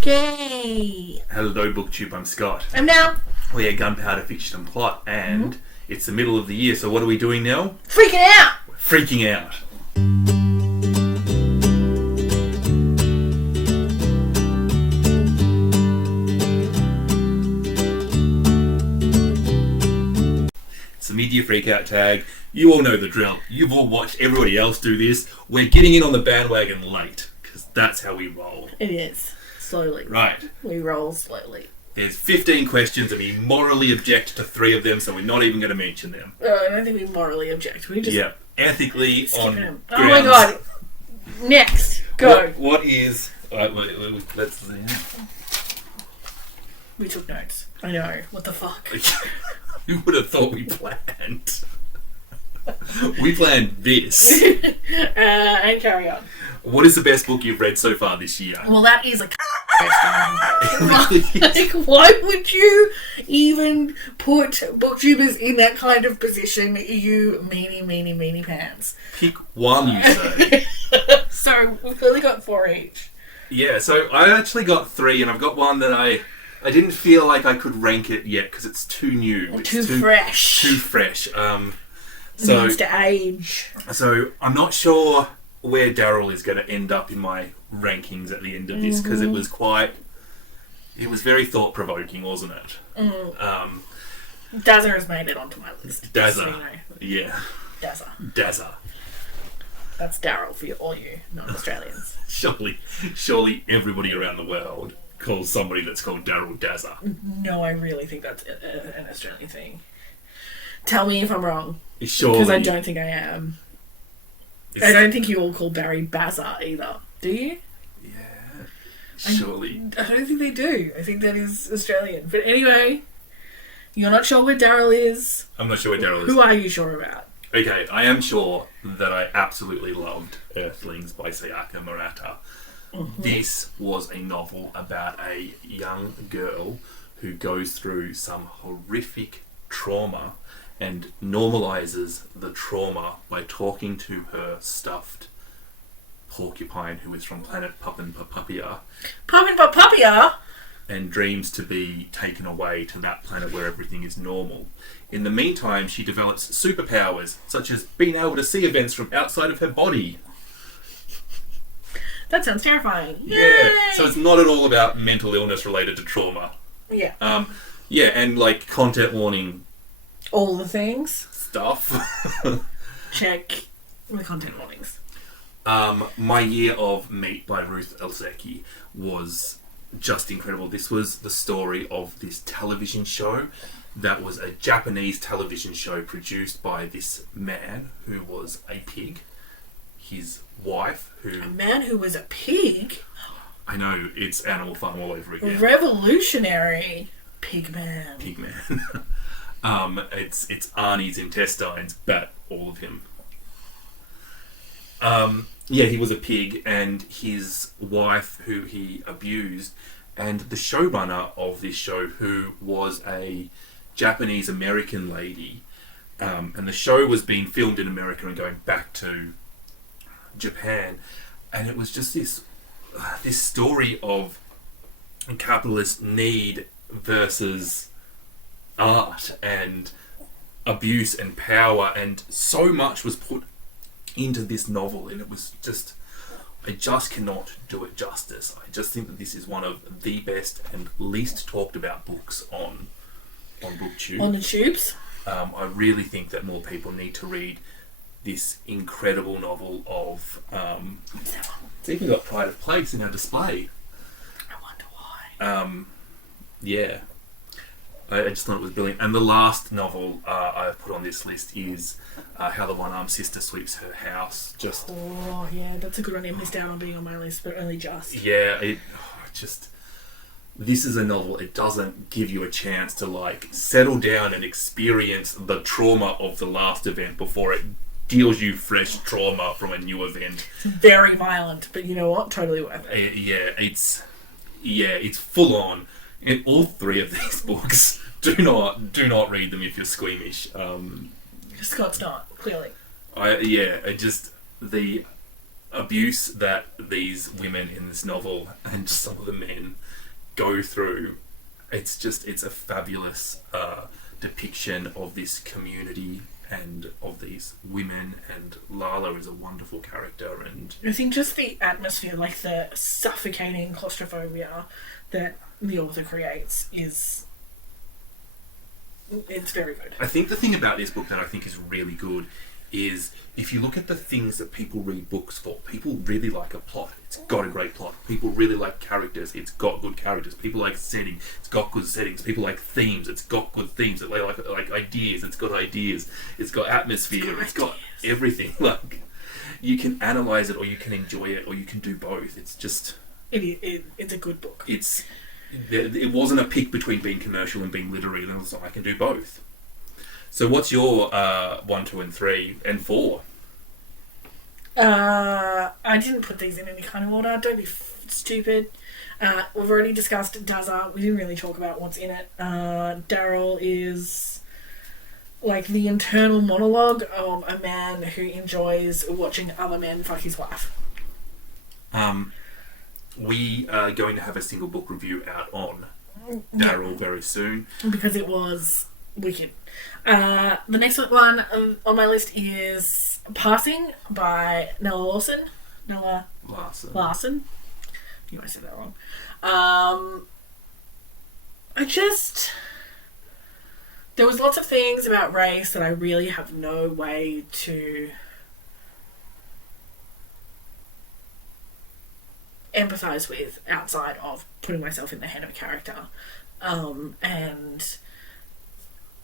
Okay. Hello, BookTube. I'm Scott. I'm now We're Gunpowder Fiction and Plot, and it's the middle of the year. So what are we doing now? freaking out. We're freaking out. It's the media freakout tag. You all know the drill. You've all watched everybody else do this. We're getting in on the bandwagon late, because that's how we roll. It is. Slowly. Right. We roll slowly. There's 15 questions, and we morally object to 3 of them, so we're not even going to mention them. I don't think we morally object. We just ethically on them. grounds. Oh my god. Next. Go. What is... let's see. We took notes. I know. What the fuck? Who would have thought we planned? We planned this. And carry on. What is the best book you've read so far this year? Well, that is a It really is. like, why would you even put booktubers in that kind of position, you meanie pants? Pick one, you say. So, we've clearly got 4 each. Yeah, so I actually got 3, and I've got one that I didn't feel like I could rank it yet, because it's too new. It's too fresh. Too fresh. Needs to age. So I'm not sure where Darryl is going to end up in my rankings at the end of this, because it was very thought-provoking, wasn't it? Dazza has made it onto my list. Dazza. So you know. Yeah. Dazza. That's Darryl for all you non-Australians. Surely everybody around the world calls somebody that's called Darryl Dazza. No, I really think that's an Australian thing. Tell me if I'm wrong. Surely. Because I don't think I am. I don't think you all call Barry Bazza either. Do you? Yeah. Surely. I don't think they do. I think that is Australian. But anyway, you're not sure where Darryl is. I'm not sure where Darryl is. Who are you sure about? Okay, I am sure that I absolutely loved Earthlings by Sayaka Murata. This was a novel about a young girl who goes through some horrific trauma and normalizes the trauma by talking to her stuffed porcupine, who is from planet Puppin Papapia. Puppin Papapia? And dreams to be taken away to that planet where everything is normal. In the meantime, she develops superpowers, such as being able to see events from outside of her body. That sounds terrifying. Yeah, Yay! so it's not at all about mental illness related to trauma. Yeah. And like content warning All the things. stuff. Check the content warnings. My Year of Meat by Ruth Elseki was just incredible. This was the story of this television show that was a Japanese television show produced by this man who was a pig. His wife, who... A man who was a pig? I know, it's Animal Farm all over again. Revolutionary pig man. Pig man. It's Arnie's intestines, but all of him. He was a pig, and his wife, who he abused, and the showrunner of this show, who was a Japanese-American lady, and the show was being filmed in America and going back to Japan, and it was just this story of capitalist need versus art and abuse and power, and so much was put into this novel, and it was just, I just cannot do it justice. I just think that this is one of the best and least talked about books on BookTube. On the tubes? I really think that more people need to read this incredible novel of... it's even got pride of place in our display. I wonder why. Yeah. I just thought it was brilliant. And the last novel I've put on this list is How the One-Armed Sister Sweeps Her House. Oh, yeah, that's a good one. It missed out on being on my list, but only just. Yeah, this is a novel, it doesn't give you a chance to, like, settle down and experience the trauma of the last event before it deals you fresh trauma from a new event. It's very violent, but you know what? Totally worth it. It's full on. And all 3 of these books, do not read them if you're squeamish. Scott's not, clearly. The abuse that these women in this novel and some of the men go through. It's a fabulous depiction of this community and of these women, and Lala is a wonderful character. And I think just the atmosphere, like the suffocating claustrophobia that the author creates it's very good. I think the thing about this book that I think is really good is if you look at the things that people read books for, people really like a plot. It's got a great plot. People really like characters. It's got good characters. People like setting. It's got good settings. People like themes. It's got good themes. They like ideas. It's got ideas. It's got atmosphere. It's got everything. Like, you can analyze it, or you can enjoy it, or you can do both. It's just it's a good book. It wasn't a pick between being commercial and being literary. And I can do both. So what's your 1, 2, and 3, and 4? I didn't put these in any kind of order. Don't be stupid. We've already discussed Daza. We didn't really talk about what's in it. Darryl is like the internal monologue of a man who enjoys watching other men fuck his wife. We are going to have a single book review out on Darryl very soon. Because it was wicked. The next one on my list is Passing by Nella Larson. You might say that wrong. There was lots of things about race that I really have no way to empathise with outside of putting myself in the head of a character. And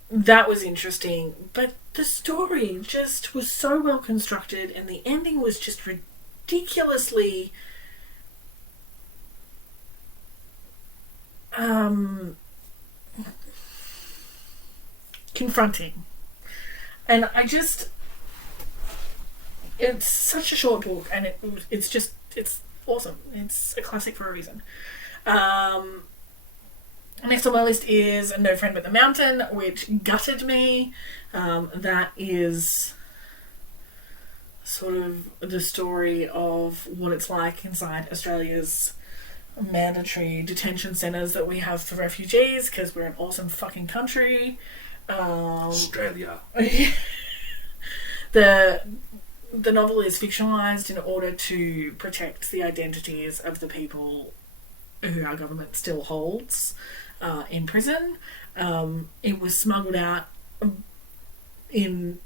that was interesting, but the story just was so well constructed, and the ending was just ridiculously confronting. And it's such a short book, and it's awesome. It's a classic for a reason. Next on my list is No Friend But the Mountain, which gutted me. That is sort of the story of what it's like inside Australia's mandatory detention centres that we have for refugees, because we're an awesome fucking country. Australia. The novel is fictionalised in order to protect the identities of the people who our government still holds in prison. It was smuggled out in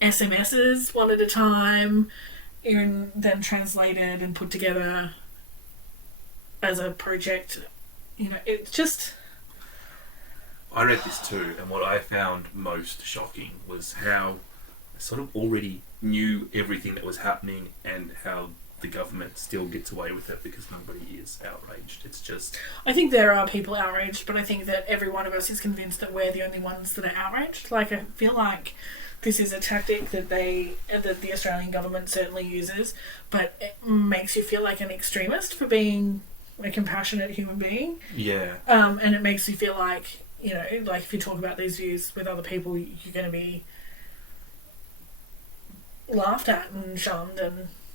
SMSs one at a time, and then translated and put together as a project. It's just... I read this too, and what I found most shocking was how I sort of already knew everything that was happening, and how the government still gets away with it because nobody is outraged. It's just... I think there are people outraged, but I think that every one of us is convinced that we're the only ones that are outraged. Like, I feel like this is a tactic that the Australian government certainly uses, but it makes you feel like an extremist for being a compassionate human being. Yeah. And it makes you feel like, like if you talk about these views with other people, you're going to be laughed at and shunned.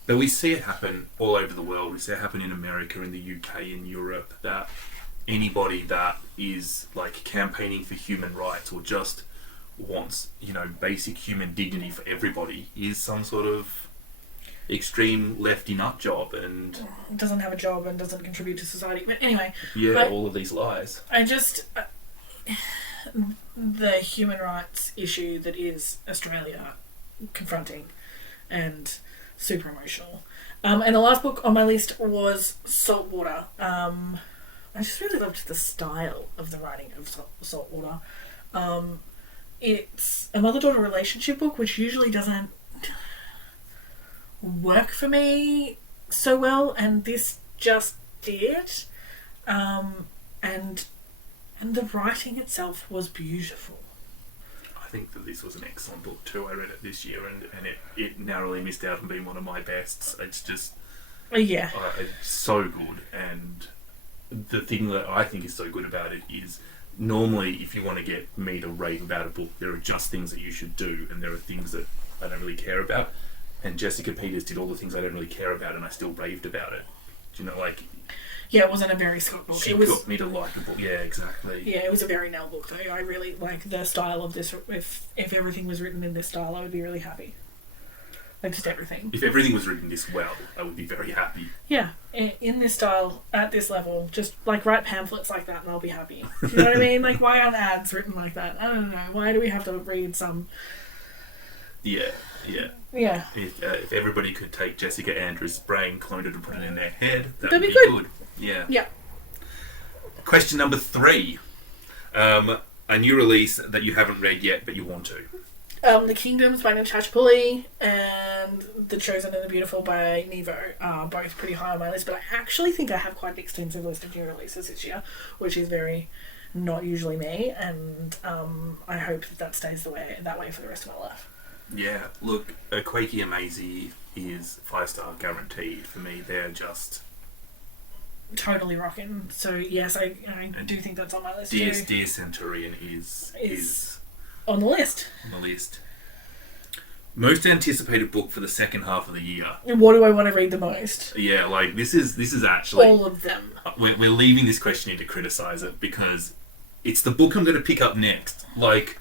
But we see it happen all over the world. We see it happen in America, in the UK, in Europe, that anybody that is like campaigning for human rights or just wants, basic human dignity for everybody is some sort of extreme lefty nut job and doesn't have a job and doesn't contribute to society. But anyway, all of these lies. The human rights issue that is Australia confronting and super emotional. And the last book on my list was Saltwater. I just really loved the style of the writing of Saltwater. It's a mother-daughter relationship book, which usually doesn't work for me so well, and this just did. And the writing itself was beautiful. I think that this was an excellent book too. I read it this year, and it narrowly missed out on being one of my bests. It's just... it's so good, and the thing that I think is so good about it is normally if you want to get me to rave about a book, there are just things that you should do, and there are things that I don't really care about. And Jessica Peters did all the things I don't really care about, and I still raved about it. Yeah, it wasn't a very Scott book. She It was, got me to like a book. Yeah, exactly. yeah, it was a very Nell book though. I really like the style of this. If everything was written in this style, I would be really happy. Like just everything. If everything was written this well, I would be very happy. Yeah, in this style, at this level, just like write pamphlets like that and I'll be happy. Do you know what I mean? Like, why aren't ads written like that? I don't know. Why do we have to read some... Yeah. Yeah. If everybody could take Jessica Andrews' brain, clone it and put it in their head, That'd would be good. Yeah. Yeah. Question number 3. A new release that you haven't read yet, but you want to. The Kingdoms by Natasha Pulley and The Chosen and the Beautiful by Nevo are both pretty high on my list, but I actually think I have quite an extensive list of new releases this year, which is very not usually me, and I hope that stays that way for the rest of my life. Yeah, look, Quakey and Maisie is 5-star guaranteed for me. They're just... totally rocking. So yes, I do think that's on my list Dear too. Centurion is on the list. on the list. Most anticipated book for the second half of the year. And what do I want to read the most? Yeah, like this is actually... all of them. We're leaving this question in to criticise it because it's the book I'm going to pick up next. Like...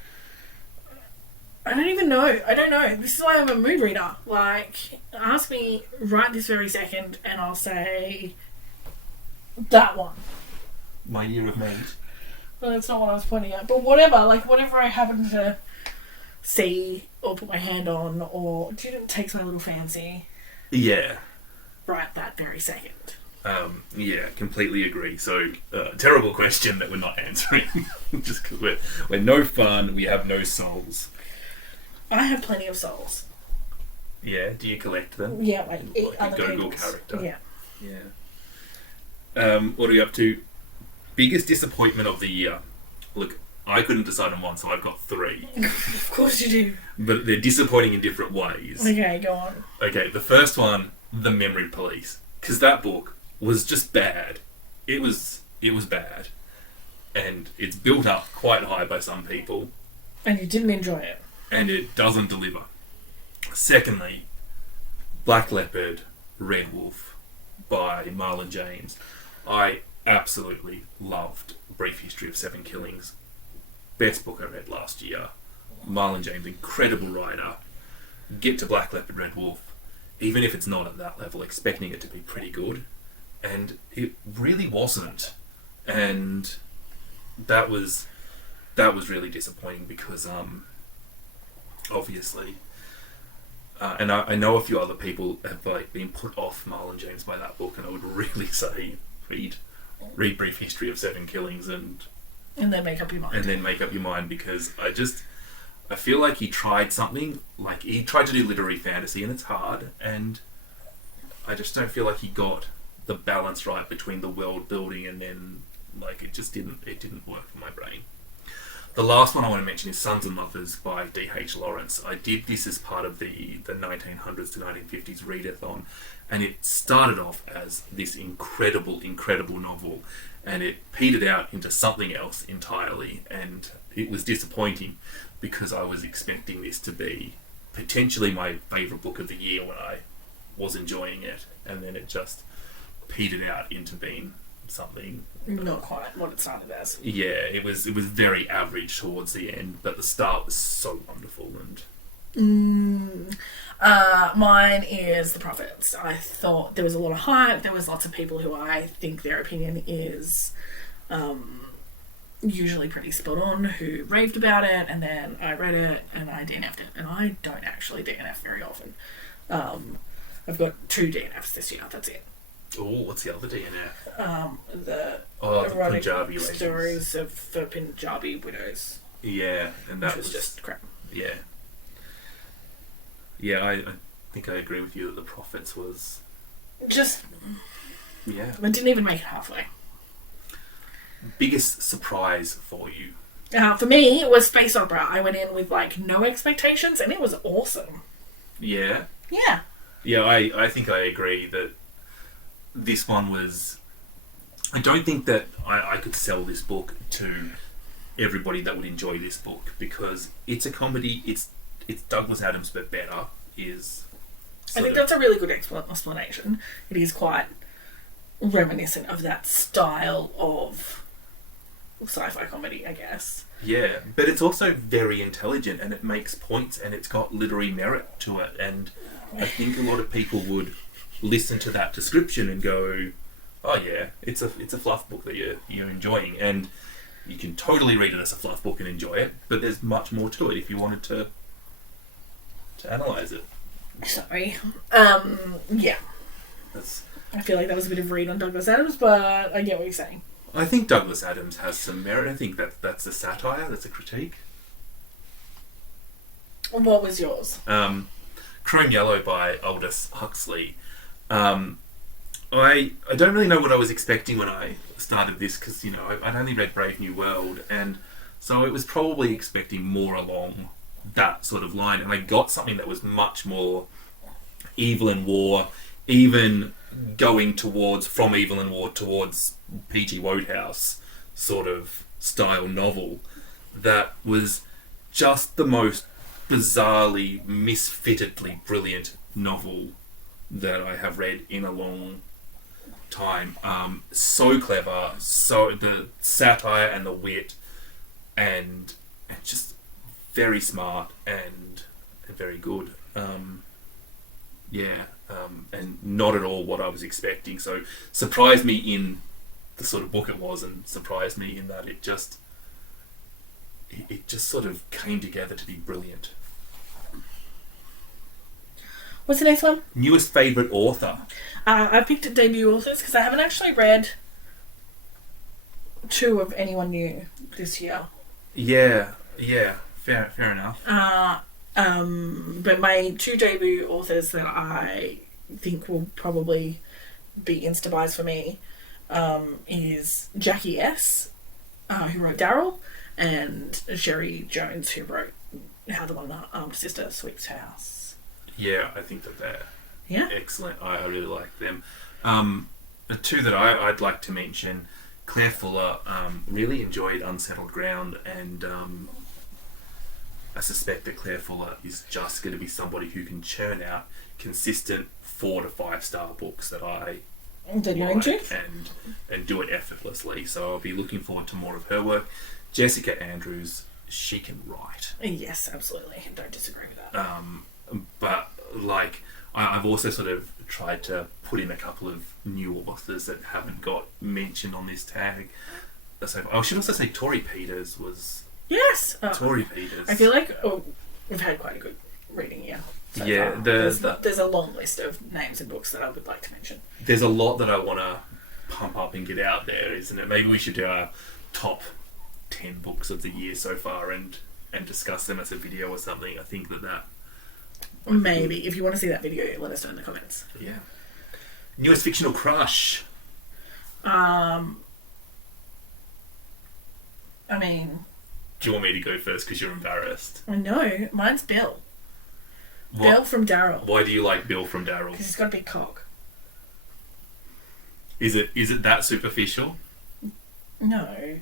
I don't even know. I don't know. This is why I'm a mood reader. Like, ask me right this very second and I'll say that one. My Year of Mate. Well, that's not what I was pointing at. But whatever. Like, whatever I happen to see or put my hand on or takes my little fancy. Yeah. Right that very second. Yeah, completely agree. So, terrible question that we're not answering. Just because we're no fun, we have no souls. I have plenty of souls. Yeah, do you collect them? Yeah, like a other go-go people's. character. Yeah. What are we up to? Biggest disappointment of the year. Look, I couldn't decide on one, so I've got 3. Of course you do. But they're disappointing in different ways. Okay, go on. Okay, the first one, The Memory Police. Because that book was just bad. It was bad. And it's built up quite high by some people. And you didn't enjoy it. And it doesn't deliver. Secondly, Black Leopard, Red Wolf by Marlon James. I absolutely loved Brief History of 7 Killings. Best book I read last year. Marlon James, incredible writer. Get to Black Leopard, Red Wolf, even if it's not at that level, expecting it to be pretty good. And it really wasn't. And that was really disappointing because... obviously. And I know a few other people have been put off Marlon James by that book, and I would really say read Brief History of 7 Killings and then make up your mind. And then make up your mind, because I feel like he tried something, like he tried to do literary fantasy, and it's hard, and I just don't feel like he got the balance right between the world building and then like it didn't work for my brain. The last one I want to mention is Sons and Mothers by D.H. Lawrence. I did this as part of the 1900s to 1950s readathon, and it started off as this incredible novel, and it petered out into something else entirely, and it was disappointing because I was expecting this to be potentially my favourite book of the year when I was enjoying it, and then it just petered out into being something not quite what it started as. Yeah, it was very average towards the end, but the start was so wonderful. And mine is The Prophets. I thought there was a lot of hype. There was lots of people who I think their opinion is usually pretty spot on, who raved about it, and then I read it and I DNF'd it, and I don't actually DNF very often. I've got 2 DNFs this year, that's it. Oh, what's the other DNF? The erotic Punjabi ladies. stories of the Punjabi widows. Yeah, and that which was just crap. Yeah. Yeah, I think I agree with you that The Prophets was... Just... Yeah. I didn't even make it halfway. Biggest surprise for you? For me, it was space opera. I went in with, like, no expectations, and it was awesome. Yeah? Yeah. Yeah, I think I agree that this one was... I don't think that I could sell this book to everybody that would enjoy this book, because it's a comedy, it's Douglas Adams but better, is... I think that's a really good explanation. It is quite reminiscent of that style of sci-fi comedy, I guess. Yeah, but it's also very intelligent and it makes points and it's got literary merit to it. And I think a lot of people would listen to that description and go, "Oh yeah, it's a fluff book that you're enjoying," and you can totally read it as a fluff book and enjoy it. But there's much more to it if you wanted to analyze it. Sorry. Yeah. That's, I feel like that was a bit of a read on Douglas Adams, but I get what you're saying. I think Douglas Adams has some merit. I think that's a satire. That's a critique. What was yours? Chrome Yellow by Aldous Huxley. I don't really know what I was expecting when I started this because, you know, I'd only read Brave New World, and so I was probably expecting more along that sort of line, and I got something that was much more Evil and War, even going towards from Evil and War towards P.G. Wodehouse sort of style novel that was just the most bizarrely, misfittedly brilliant novel that I have read in a long time. So clever, so the satire and the wit, and just very smart and very good. And not at all what I was expecting. So surprised me in the sort of book it was, and surprised me in that it just sort of came together to be brilliant. What's the next one? Newest favourite author? I picked debut authors because I haven't actually read 2 of anyone new this year. Yeah, fair enough. But my 2 debut authors that I think will probably be insta-buys for me is Jackie S., who wrote Darryl, and Sherry Jones, who wrote How the One Armed Sister Sweeps Her House. Yeah, I think that they're excellent. I really like them. The 2 that I'd like to mention, Claire Fuller, really enjoyed Unsettled Ground, and I suspect that Claire Fuller is just going to be somebody who can churn out consistent 4 to 5 star books that I like and do it effortlessly. So I'll be looking forward to more of her work. Jessica Andrews, she can write. Yes, absolutely. Don't disagree with that. But like I've also sort of tried to put in a couple of new authors that haven't got mentioned on this tag. So I should also say Tori Peters was... Yes! Tori Peters. I feel like we've had quite a good reading year. So yeah, there's a long list of names and books that I would like to mention. There's a lot that I want to pump up and get out there, isn't it? Maybe we should do our top 10 books of the year so far and discuss them as a video or something. I think that maybe. If you want to see that video, let us know in the comments. Yeah. Newest fictional crush? I mean... Do you want me to go first because you're embarrassed? No, mine's Bill. What? Bill from Darryl. Why do you like Bill from Darryl? Because he's got a big cock. Is it that superficial? No.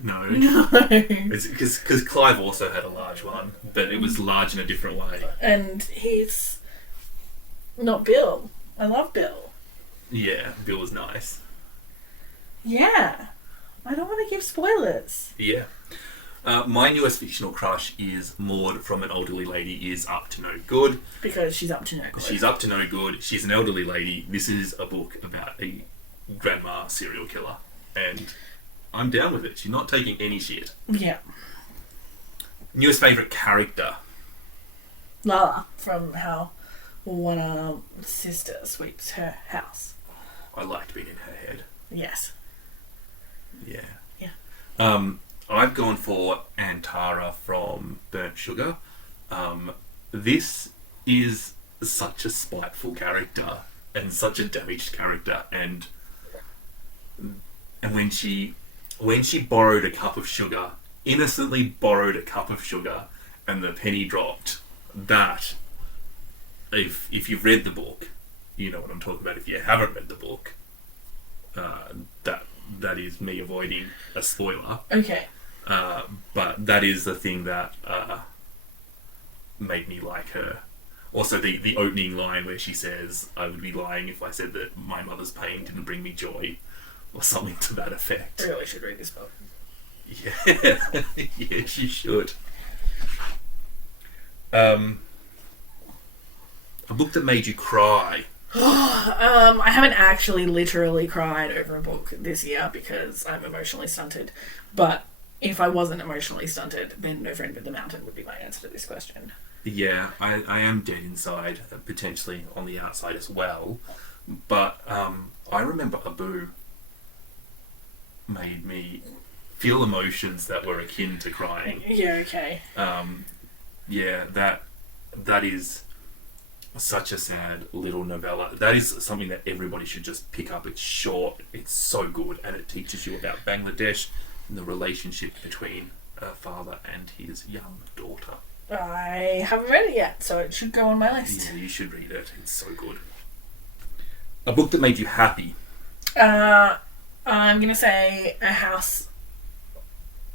No. No. It's because Clive also had a large one, but it was large in a different way. And he's not Bill. I love Bill. Yeah, Bill was nice. Yeah. I don't want to give spoilers. Yeah. My newest fictional crush is Maud from An Elderly Lady Is Up to No Good. Because she's up to no good. She's up to no good. She's an elderly lady. This is a book about a grandma serial killer. And I'm down with it. She's not taking any shit. Yeah. Newest favourite character? Lala from How One Sister Sweeps Her House. I liked being in her head. Yes. Yeah. Yeah. I've gone for Antara from Burnt Sugar. This is such a spiteful character and such a damaged character, and when she borrowed a cup of sugar, innocently borrowed a cup of sugar, and the penny dropped, that if you've read the book, you know what I'm talking about. If you haven't read the book, that is me avoiding a spoiler. Okay. But that is the thing that made me like her. Also, the opening line where she says, "I would be lying if I said that my mother's pain didn't bring me joy," or something to that effect. I really should read this book. Yeah, yes, you should. A book that made you cry. I haven't actually literally cried over a book this year because I'm emotionally stunted. But if I wasn't emotionally stunted, then No Friend But the Mountain would be my answer to this question. Yeah, I am dead inside, potentially on the outside as well. But I remember Abu made me feel emotions that were akin to crying. Yeah, okay. Yeah, that is such a sad little novella. That is something that everybody should just pick up. It's short, it's so good, and it teaches you about Bangladesh and the relationship between a father and his young daughter. I haven't read it yet, so it should go on my list. Yeah, you should read it. It's so good. A book that made you happy. I'm going to say A House...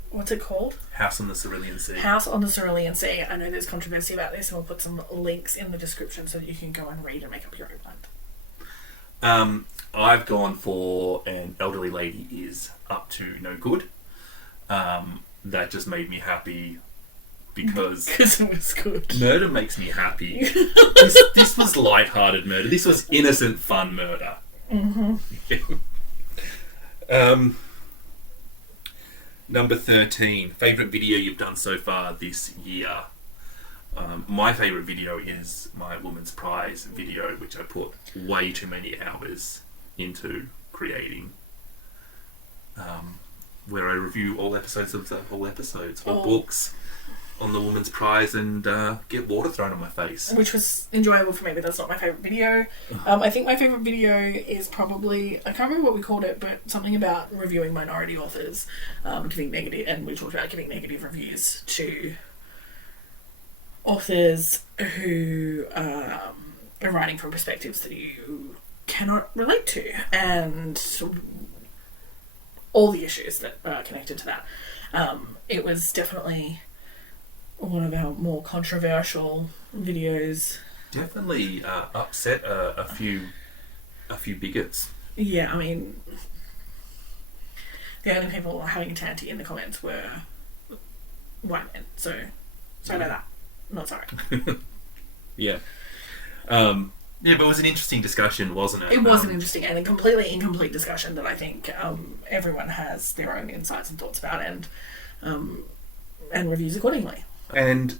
What's it called? House on the Cerulean Sea. House on the Cerulean Sea. I know there's controversy about this, and we'll put some links in the description so that you can go and read and make up your own mind. I've gone for An Elderly Lady Is Up to No Good. That just made me happy because it was good. Murder makes me happy. This was light-hearted murder. This was innocent, fun murder. Mm-hmm. Number 13. Favourite video you've done so far this year? My favourite video is my Woman's Prize video, which I put way too many hours into creating. Where I review all episodes of books on the Woman's Prize and get water thrown on my face. Which was enjoyable for me, but that's not my favourite video. I think my favourite video is probably, I can't remember what we called it, but something about reviewing minority authors, giving negative, and we talked about giving negative reviews to authors who are writing from perspectives that you cannot relate to, and all the issues that are connected to that. It was definitely one of our more controversial videos. Definitely upset a few bigots. Yeah, I mean, the only people having a tanty in the comments were white men, so sorry about that. Not sorry. Yeah. Yeah, but it was an interesting discussion, wasn't it? It was an interesting and a completely incomplete discussion that I think everyone has their own insights and thoughts about, and reviews accordingly. And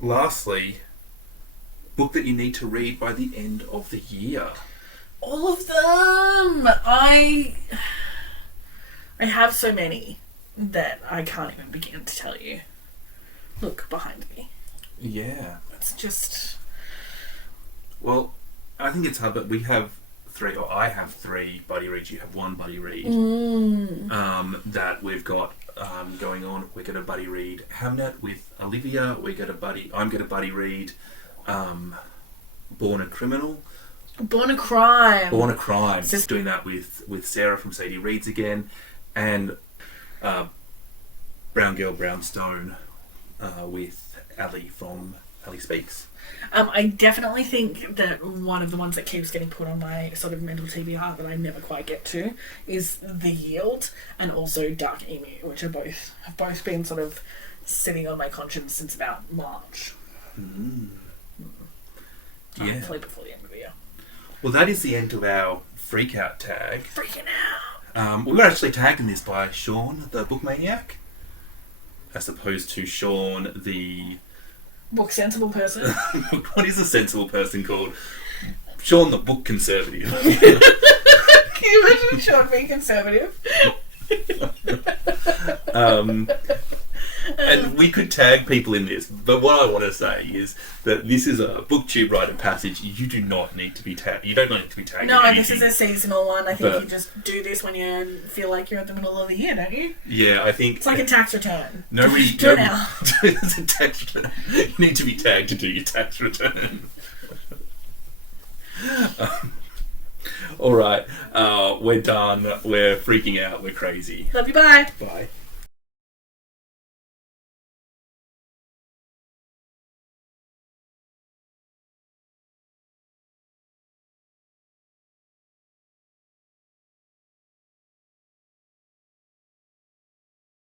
lastly, book that you need to read by the end of the year. All of them! I have so many that I can't even begin to tell you. Look behind me. Yeah. It's just... Well, I think it's hard, but we have three, or I have three buddy reads. You have one buddy read that we've got going on. We're going to buddy read Hamnet with Olivia. I'm going to buddy read Born a Criminal. Born a Crime. Just doing that with Sarah from Sadie Reads again, and Brown Girl, Brown Stone with Ali from Ali Speaks. I definitely think that one of the ones that keeps getting put on my sort of mental TBR that I never quite get to is The Yield, and also Dark Emu, which have both been sort of sitting on my conscience since about March. Yeah. Hopefully before the end of the year. Well, that is the end of our freak out tag. Freaking out. We were actually tagging this by Sean, the book maniac, as opposed to Sean, the book sensible person. What is a sensible person called? Sean, the book conservative. Can you imagine Sean being conservative? And we could tag people in this, but what I want to say is that this is a BookTube rite of passage. You do not need to be tagged. You don't need to be tagged. No, this is a seasonal one. I think you just do this when you feel like you're at the middle of the year, don't you? Yeah, I think it's like a tax return. Nobody do it now. It's a tax return. You need to be tagged to do your tax return. All right, we're done. We're freaking out. We're crazy. Love you. Bye. Bye.